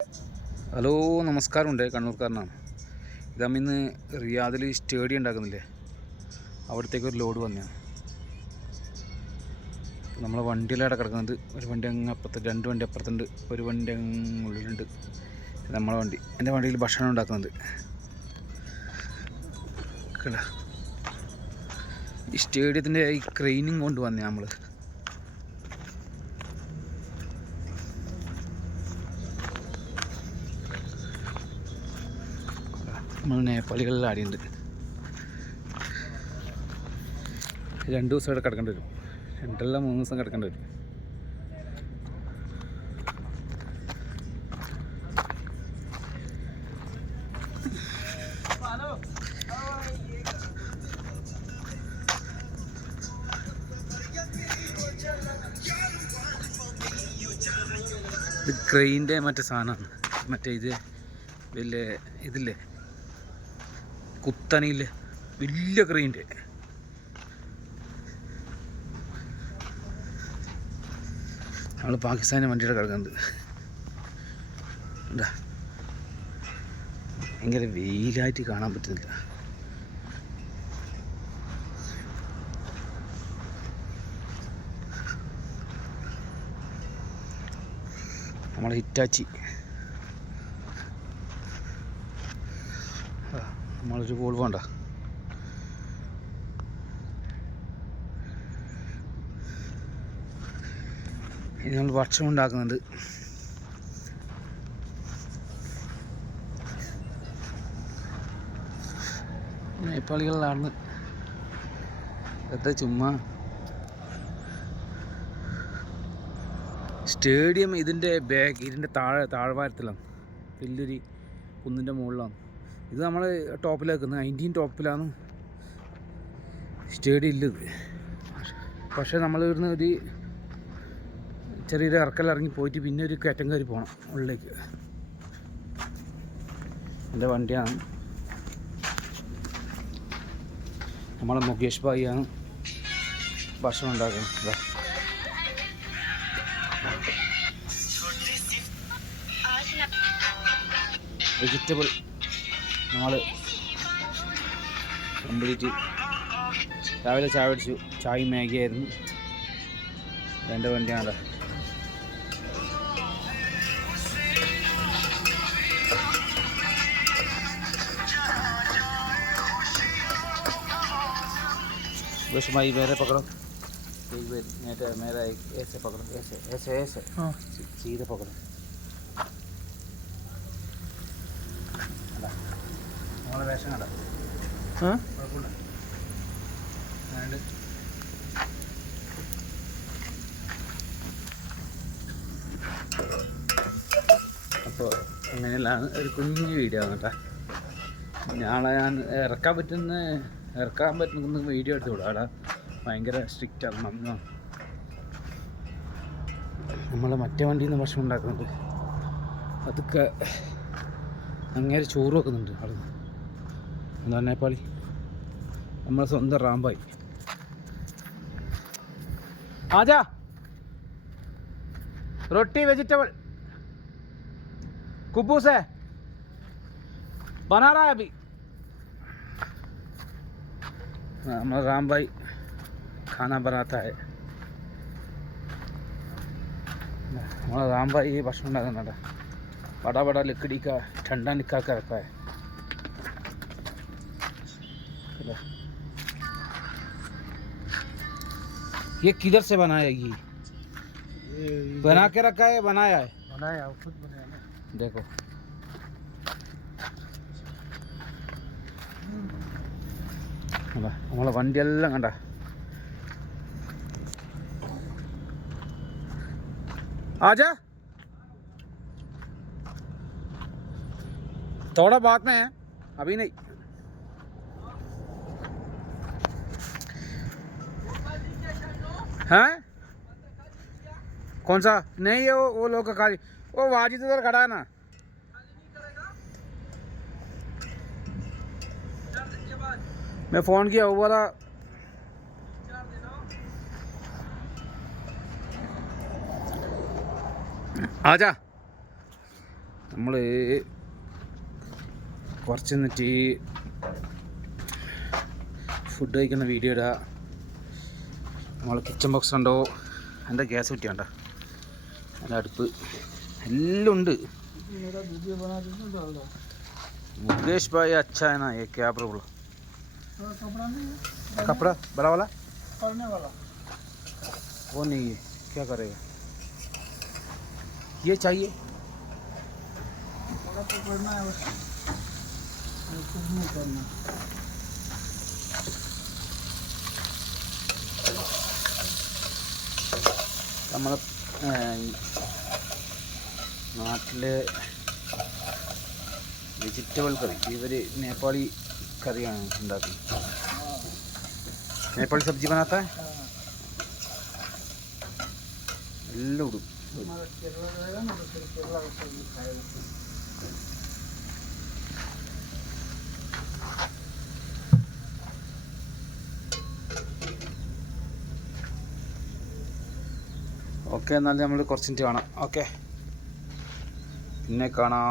Hello നമസ്കാരമുണ്ട്, കണ്ണൂർക്കാരനാണ്. ഇതമ്മിന്ന് റിയാദിൽ stadium ഉണ്ടാക്കുന്നില്ലേ, അവിടത്തേക്ക് ഒരു ലോഡ് വന്നതാണ്. നമ്മളെ വണ്ടിയിലവിടെ കിടക്കുന്നത്. ഒരു വണ്ടി അങ്ങ് അപ്പുറത്ത്, 2 വണ്ടി അപ്പുറത്തുണ്ട്, ഒരു വണ്ടി അങ്ങ് ഉള്ളിലുണ്ട്. നമ്മളെ വണ്ടി, എൻ്റെ വണ്ടിയിൽ ഭക്ഷണം ഉണ്ടാക്കുന്നുണ്ട്. കേട്ടോ, ഈ സ്റ്റേഡിയത്തിൻ്റെ ഈ ക്രെയിനിങ് കൊണ്ട് വന്നേ നമ്മൾ നേപ്പാളികളിൽ ആടിയുണ്ട്. 2 ദിവസം ഇവിടെ കിടക്കേണ്ടി വരും, 2 അല്ല 3 ദിവസം കിടക്കേണ്ടി വരും. ഇത് ക്രെയിൻ്റെ മറ്റേ സാധനമാണ്, മറ്റേ ഇത് വലിയ ഇതില്ലേ, കുത്തനയില്ലേ, വലിയ ക്രെയിൻ്റെ. നമ്മൾ പാകിസ്ഥാനി വണ്ടിയുടെ കിടക്കുന്നത്. എന്താ ഭയങ്കര വെയിലായിട്ട് കാണാൻ പറ്റുന്നില്ല. നമ്മളെ ഹിറ്റാച്ചി, നമ്മളൊരു വോൾവോ വേണ്ട. ഇനി നമ്മൾ ഭക്ഷണം ഉണ്ടാക്കുന്നുണ്ട്. നേപ്പാളികളിലാണ് ചുമ്മാ. സ്റ്റേഡിയം ഇതിൻ്റെ ഇതിൻ്റെ താഴ്വാരത്തിലാണ്, വലിയൊരു കുന്നിൻ്റെ മുകളിലാണ്. ഇത് നമ്മൾ ടോപ്പിലാക്കുന്നത്, 19 ടോപ്പിലാണ് സ്റ്റേഡിയം ഉള്ളത്. പക്ഷേ നമ്മൾ ഇവിടുന്ന് ഒരു ചെറിയൊരു ഇറക്കലിറങ്ങി പോയിട്ട് പിന്നെ ഒരു കയറ്റം കയറി പോകണം ഉള്ളിലേക്ക്. എൻ്റെ വണ്ടിയാണ്, നമ്മളെ മുകേഷ് ഭായിയാണ് ഭക്ഷണം ഉണ്ടാക്കുന്നത്. വെജിറ്റബിൾ നമ്മൾ കംപ്ലീറ്റ് രാവിലെ ചായ അടിച്ചു, ചായയും മാഗിയായിരുന്നു. എൻ്റെ വണ്ടിയാണ്. बस भाई मेरे पकड़ो, एक बार मेरा एक ऐसे पकड़ो, ऐसे ऐसे ऐसे, हाँ सीधे पकड़ो. നമ്മളെ വേഷം കണ്ട കുഴപ്പമില്ല. അപ്പോൾ അങ്ങനെയുള്ളതാണ് ഒരു കുഞ്ഞു വീഡിയോ ആണ് കേട്ടോ. നാളെ ഞാൻ ഇറക്കാൻ പറ്റുന്ന വീഡിയോ എടുത്തു വിടാം. അവിടെ ഭയങ്കര സ്ട്രിക്റ്റാണ്. നമ്മൾ മറ്റേ വണ്ടിയിൽ നിന്ന് ഭക്ഷണം ഉണ്ടാക്കുന്നുണ്ട്. അതൊക്കെ അങ്ങനെ ചോറ് വെക്കുന്നുണ്ട് അവിടെ നിന്ന്. എന്താ നേപ്പാളി, നമ്മളെ സ്വന്തം റാംബായി. ആജാ റൊട്ടി വെജിറ്റബിൾ കുബൂസ് है बना रहा है अभी. हमारा राम भाई खाना बनाता है. हमारा राम भाई ये भक्षण बनाता है. बड़ा बड़ा लकड़ी का ठंडा निकाल कर रखा है. ये किधर से बनाया? ये बना के रखा है, बनाया है? बनाया, खुद बनाया ना. देखो നമ്മളെ വണ്ടിയെല്ലാം കണ്ട. आजा थोड़ा बाद में है, अभी नहीं. हैं कौन सा? नहीं है वो लोग का खाली, वो वाजिद उधर खड़ा है ना. मैं फ़ोन किया हुआ था. आजा നമ്മൾ കുറച്ച് നിന്നിട്ട് ഫുഡ് കഴിക്കുന്ന വീഡിയോ ഇടുക. നമ്മൾ കിച്ചൺ ബോക്സ് ഉണ്ടോ, എൻ്റെ ഗ്യാസ് കുറ്റിയാണ്ട, എൻ്റെ അടുപ്പ് എല്ലാം ഉണ്ട്. मुकेश भाई अच्छा है ना, ये क्या प्रॉब्लम? कपड़ा नहीं है, कपड़ा बड़ा वाला पड़ने वाला वो नहीं है, क्या करेगा? ये चाहिए थोड़ा तो पड़ना है उसको, कुछ नहीं करना. നമ്മൾ നാട്ടിലെ വെജിറ്റബിൾ കറി, ഇവർ നേപ്പാളി കറിയാണ് ഉണ്ടാക്കുന്നത്. നേപ്പാളി സബ്ജി ബനാത്ത എല്ലാം ഇടും. हमारा केरला रहेगा ना, तो फिर केरला का सब्जी खाएगा. ഓക്കെ, എന്നാലും നമ്മൾ കുറച്ച് മിനിറ്റ് കാണാം. ഓക്കെ, പിന്നെ കാണാം.